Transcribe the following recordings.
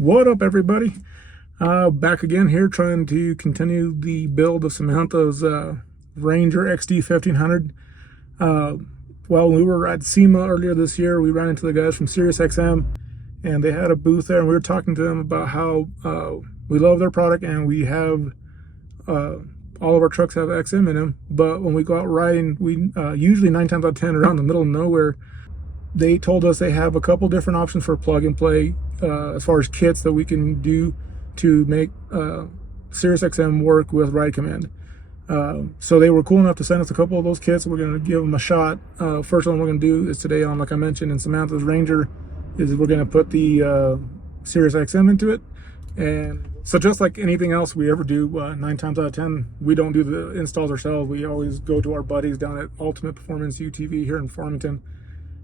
What up, everybody? Back again here trying to continue the build of Samantha's Ranger XD 1500. Well, we were at SEMA earlier this year. We ran into the guys from SiriusXM, and they had a booth there, and we were talking to them about how we love their product, and we have all of our trucks have XM in them. But when we go out riding, we usually 9 times out of 10 are out in the middle of nowhere. They told us they have a couple different options for plug and play as far as kits that we can do to make SiriusXM work with Ride Command. So they were cool enough to send us a couple of those kits. We're going to give them a shot. First one we're going to do is today on, like I mentioned, in Samantha's Ranger, is we're going to put the SiriusXM into it. And so just like anything else we ever do, 9 times out of 10, we don't do the installs ourselves. We always go to our buddies down at Ultimate Performance UTV here in Farmington.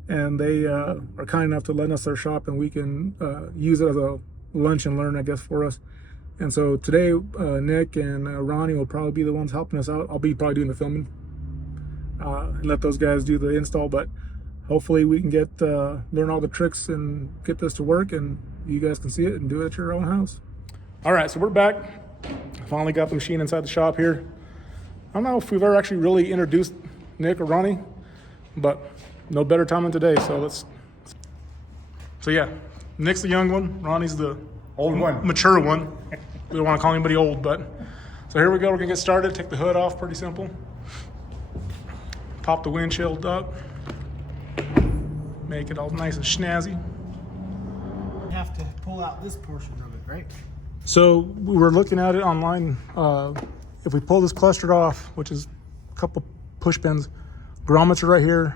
And they are kind enough to lend us their shop, and we can use it as a lunch and learn, I guess, for us. And so today, Nick and Ronnie will probably be the ones helping us out. I'll be probably doing the filming and let those guys do the install. But hopefully we can get learn all the tricks and get this to work, and you guys can see it and do it at your own house. All right, so we're back. Finally got the machine inside the shop here. I don't know if we've ever actually really introduced Nick or Ronnie, but no better time than today. So yeah, Nick's the young one, Ronnie's the old one, mature one. We don't want to call anybody old, but so here we go. We're gonna get started. Take the hood off, pretty simple. Pop the windshield up, make it all nice and snazzy. You have to pull out this portion of it, right? So we were looking at it online. If we pull this cluster off, which is a couple push pins, grommets are right here.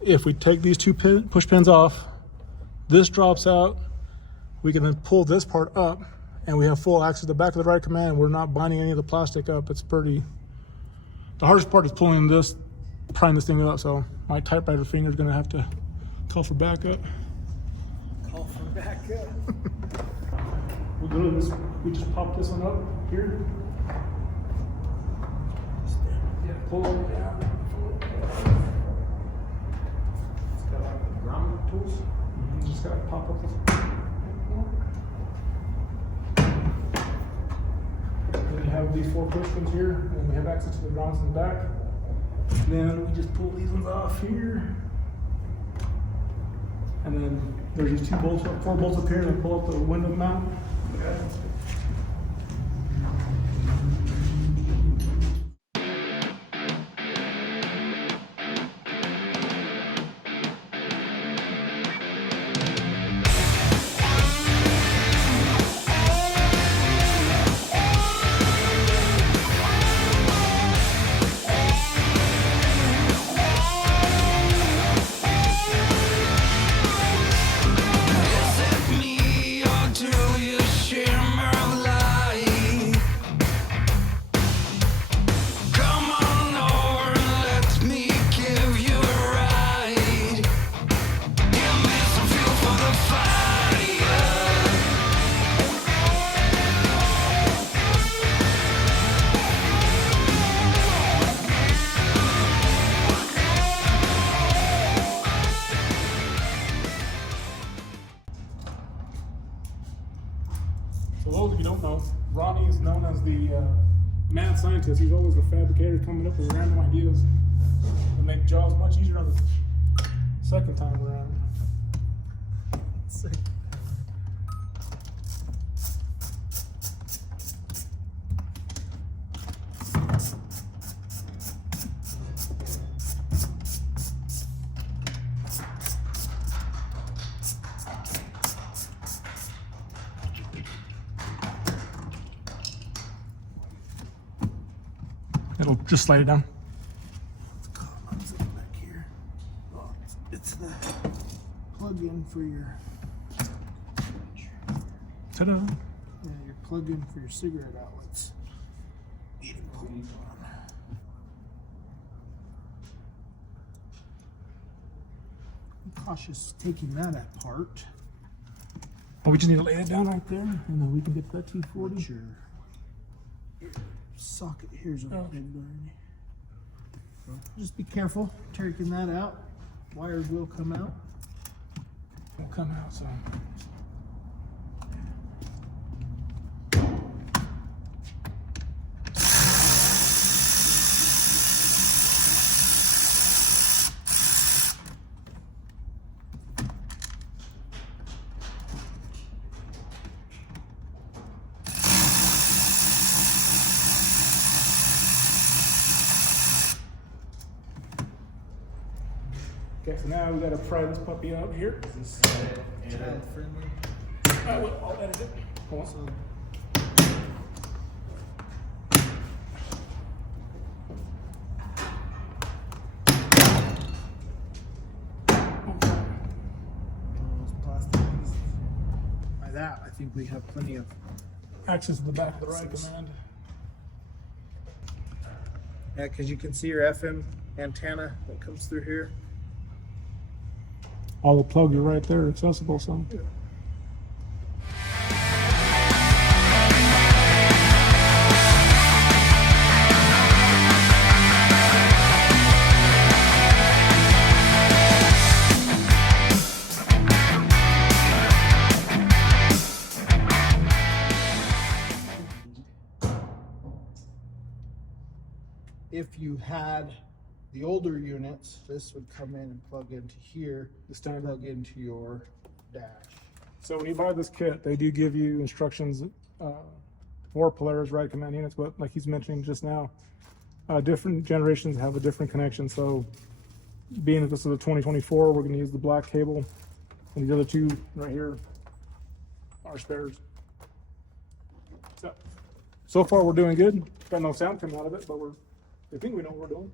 If we take these two push pins off, this drops out. We can then pull this part up, and we have full access to the back of the Ride Command. We're not binding any of the plastic up. It's pretty. The hardest part is prying this thing up. So my typewriter finger is going to have to call for backup. Call for backup. We'll go to this. We just pop this one up here. Yeah, pull it down. Tools. Just gotta pop up this. Then you have these 4 push pins here, and we have access to the grommets in the back. Then we just pull these ones off here. And then there's these 4 bolts up here, and then pull up the window mount. Okay. For those of you who don't know, Ronnie is known as the mad scientist. He's always the fabricator coming up with random ideas to make jobs much easier on the second time around. It'll just slide it down. What's it back here? Oh, it's the plug-in for your. Ta-da! Yeah, your plug-in for your cigarette outlets. Be cautious taking that apart. Well, we just need to lay it down right there, and then we can get that 240. Sure. Socket here's a big burn. Just be careful taking that out. Wires will come out. will come out. So. Okay, so now we got to pry this puppy out here. Is this child friendly? I'll edit it. Hold on. So, those plastic pieces. By that, I think we have plenty of. Access to the back of the ride command. Yeah, because you can see your FM antenna that comes through here. All the plugs are right there, accessible. So. If you had the older units, this would come in and plug into here, The standard. plug into your dash. So when you buy this kit, they do give you instructions for Polaris Ride command units, but like he's mentioning just now, different generations have a different connection. So being that this is a 2024, we're going to use the black cable, and the other two right here are spares. So far we're doing good. Got no sound coming out of it, but I think we know what we're doing.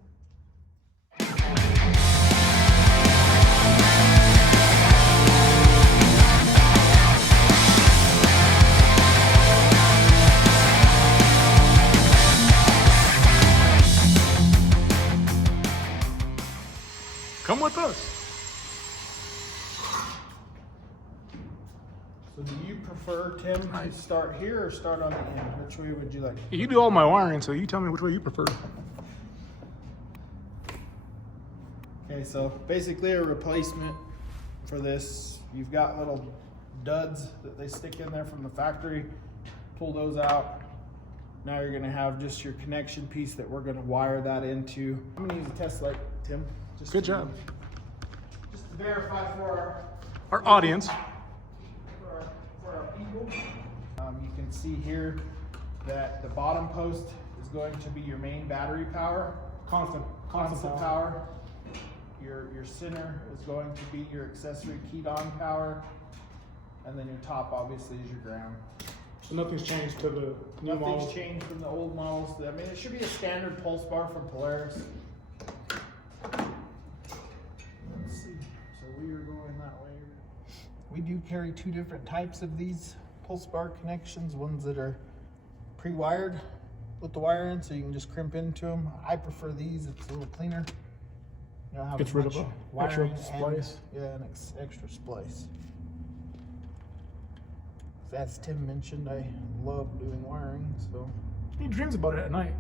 Come with us. So do you prefer, Tim, to start here or start on the end? Which way would you like? You do all my wiring, so you tell me which way you prefer. Okay, so basically a replacement for this. You've got little duds that they stick in there from the factory. Pull those out. Now you're gonna have just your connection piece that we're gonna wire that into. I'm gonna use a test light, Tim. Just Good job. Just to verify for Our audience. for our people. You can see here that the bottom post is going to be your main battery power. Constant power. Your center is going to be your accessory keyed on power. And then your top obviously is your ground. So nothing's changed to the new model. Nothing's changed from the old models. I mean, it should be a standard pulse bar from Polaris. Let's see. So we are going that way. We do carry two different types of these pulse bar connections. Ones that are pre-wired with the wire in, so you can just crimp into them. I prefer these. It's a little cleaner. You don't have Gets as rid of much a wiring extra splice. and an extra splice. As Tim mentioned, I love doing wiring, so. He dreams about it at night.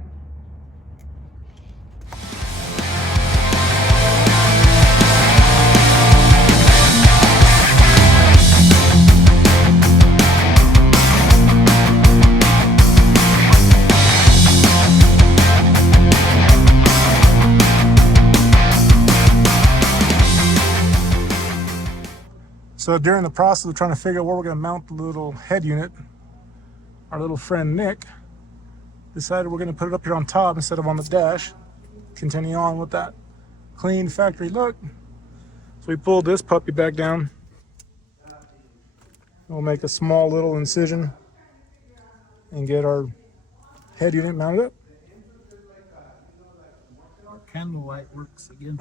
So during the process of trying to figure out where we're going to mount the little head unit, our little friend Nick decided we're going to put it up here on top instead of on the dash. Continue on with that clean factory look. So we pulled this puppy back down. We'll make a small little incision and get our head unit mounted up. Our candlelight works again.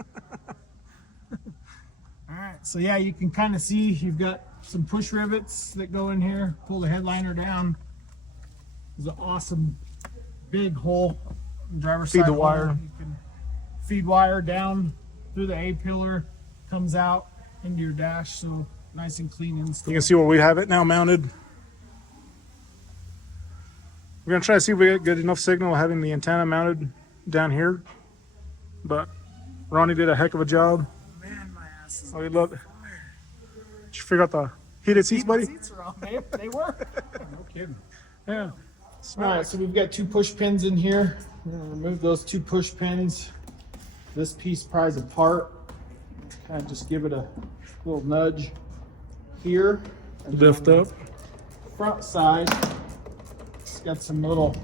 All right, so yeah, you can kind of see you've got some push rivets that go in here. Pull the headliner down. There's an awesome big hole on the driver's side. Feed the hole. wire. You can feed wire down through the A pillar, comes out into your dash, so nice and clean install. You can see where we have it now mounted. We're going to try to see if we get good enough signal having the antenna mounted down here. But Ronnie did a heck of a job. Man, my ass is Oh, we love it. Did you figure out the heated seats, buddy? Seats are on. They were. No kidding. Yeah. All right, so we've got 2 push pins in here. We're gonna remove those 2 push pins. This piece pries apart. Kind of just give it a little nudge here. And Lift then up. Front side, it's got some little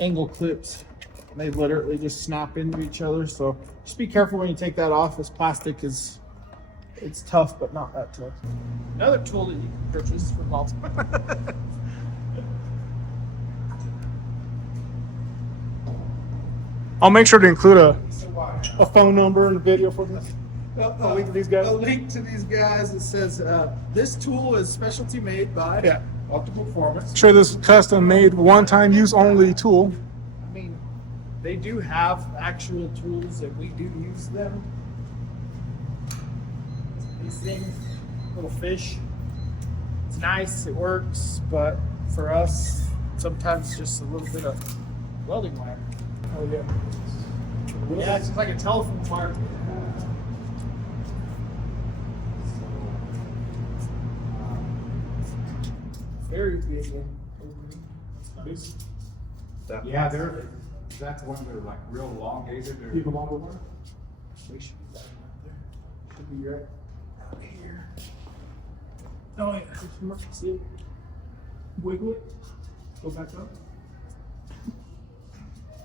angle clips. They literally just snap into each other. So just be careful when you take that off. This plastic it's tough, but not that tough. Another tool that you can purchase for golf. I'll make sure to include a phone number in the video for this. A link to these guys. A link to these guys. It says this tool is specialty made by Optical Performance. Sure, this is custom made, one-time use only tool. I mean, they do have actual tools and we do use them. These things, little fish. It's nice, it works, but for us, sometimes just a little bit of welding wire. Oh yeah. Yeah, it's just like a telephone wire. Very big. Yeah, that's one that are like real elongated. Keep them on one. We should be there. Should be right out here. Oh yeah. See it? Wiggle it. Go back up.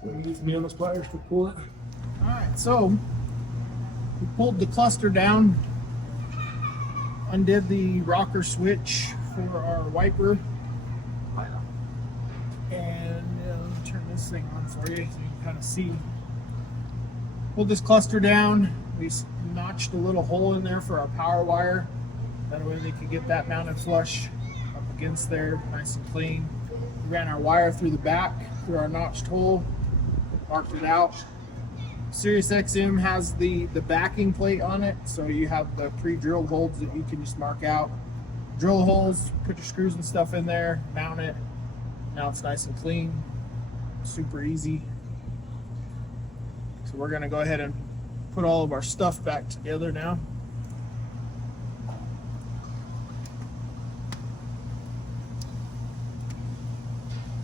We need some needle pliers to pull it. All right, so we pulled the cluster down, undid the rocker switch for our wiper, and let me turn this thing on for you so you can kind of see. Pulled this cluster down. We notched a little hole in there for our power wire. That way they could get that mounted flush up against there, nice and clean. We ran our wire through the back, through our notched hole, marked it out. SiriusXM has the backing plate on it, so you have the pre-drilled holes that you can just mark out. Drill holes, put your screws and stuff in there, mount it. Now it's nice and clean, super easy. So we're gonna go ahead and put all of our stuff back together now.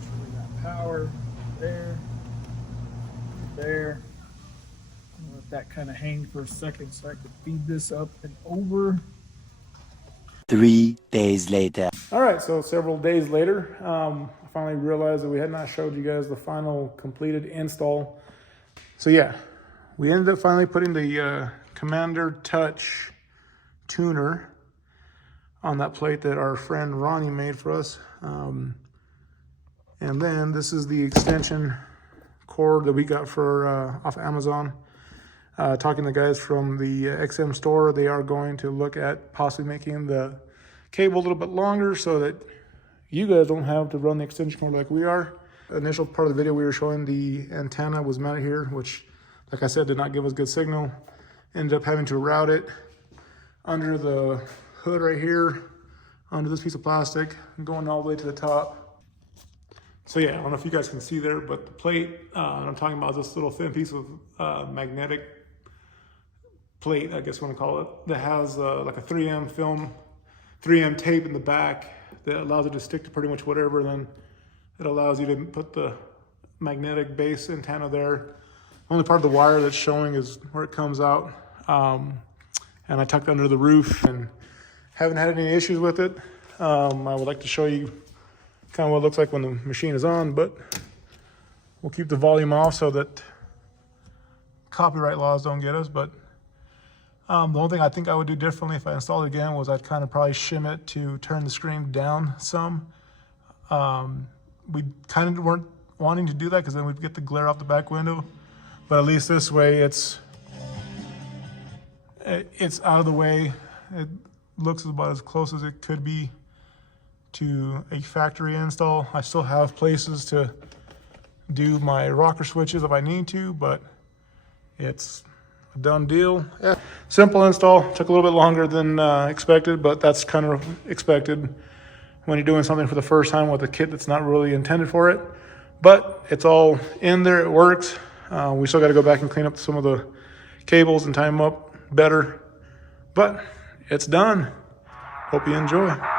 So we got power there, there. I'll let that kind of hang for a second so I can feed this up and over. 3 days later. All right, so several days later, I finally realized that we had not showed you guys the final completed install. So yeah, we ended up finally putting the Commander Touch tuner on that plate that our friend Ronnie made for us. And then this is the extension cord that we got for off Amazon. Talking to the guys from the XM store, they are going to look at possibly making the cable a little bit longer so that you guys don't have to run the extension cord like we are. The initial part of the video we were showing the antenna was mounted here, which, like I said, did not give us good signal. Ended up having to route it under the hood right here, under this piece of plastic, and going all the way to the top. So yeah, I don't know if you guys can see there, but the plate, I'm talking about this little thin piece of magnetic plate, I guess you want to call it, that has like a 3M film, 3M tape in the back that allows it to stick to pretty much whatever. And then it allows you to put the magnetic base antenna there. Only part of the wire that's showing is where it comes out. And I tucked under the roof and haven't had any issues with it. I would like to show you kind of what it looks like when the machine is on, but we'll keep the volume off so that copyright laws don't get us. But the only thing I think I would do differently if I installed it again was I'd kind of probably shim it to turn the screen down some. We kind of weren't wanting to do that because then we'd get the glare off the back window. But at least this way it's out of the way. It looks about as close as it could be to a factory install. I still have places to do my rocker switches if I need to, but it's a done deal. Yeah. Simple install, took a little bit longer than expected, but that's kind of expected when you're doing something for the first time with a kit that's not really intended for it. But it's all in there, it works. We still got to go back and clean up some of the cables and tie them up better, but it's done. Hope you enjoy.